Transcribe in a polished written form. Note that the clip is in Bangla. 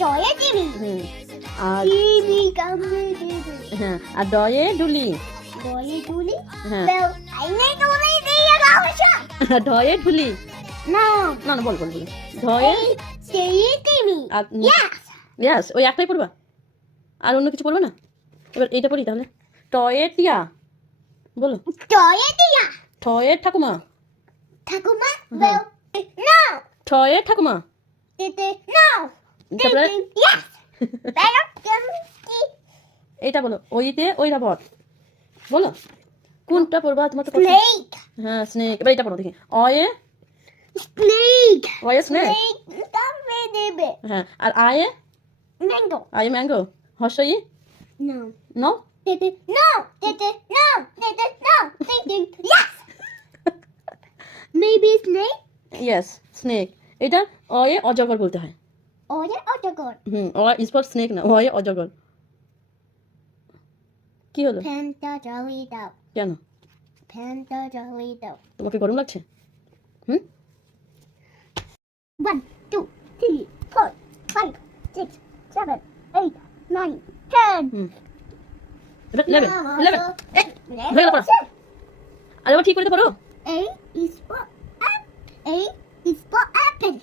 টয়ে টিভি হুম আর টিভি কামে টিভি হ্যাঁ আর ডয়ে ডুলি ডয়ে টুলি হ্যাঁ বেল আইনে টুলি দিয়ে গাওয়া ঢয়ে ঢুলি না না না বল বল বল ঢয়ে টয়ে টিভি আর ইয়েস ইয়াস ওই একটাই পড়বা আর অন্য কিছু পড়বে না এবার এইটা পড়ি তাহলে টয়ে টিয়া বলো টয়ে টিয়া ঠয়ে ঠাকুমা ঠাকুমা বেল নো ঠয়ে ঠাকুমা টিটি নো তারপরে ইয়েস বেল কি এইটা বলো ওইতে ঐরাবত বলো কোনটা পড়বা তোমার তো পছন্দ? স্নেক হ্যাঁ স্নেক এবার এটা পড়ো দেখি অয়ে স্নেক অয়ে স্নেক স্নেক কামে দেবে হ্যাঁ আর আয়ে ম্যাঙ্গো আয়ে ম্যাঙ্গো হর্ষই নো নো টিটি নো টিটি নো টিটি নো টিটি yes maybe snake yes snake এটা অয়ে অজগর বলতে হয় ওরে অজগর অ ইজ ফর স্নেক না অয়ে অজগর কি হলো ফ্যানটা জ্বালিয়ে দাও কেন ফ্যানটা জ্বালিয়ে দাও তোমাকে গরম লাগছে হুম 1 2 3 4 5 6 7 8 9 10 হুম এবার 11 হয়ে গেল পড়া আর এবার ঠিক করে পড়ো A is for apple. A is for apple.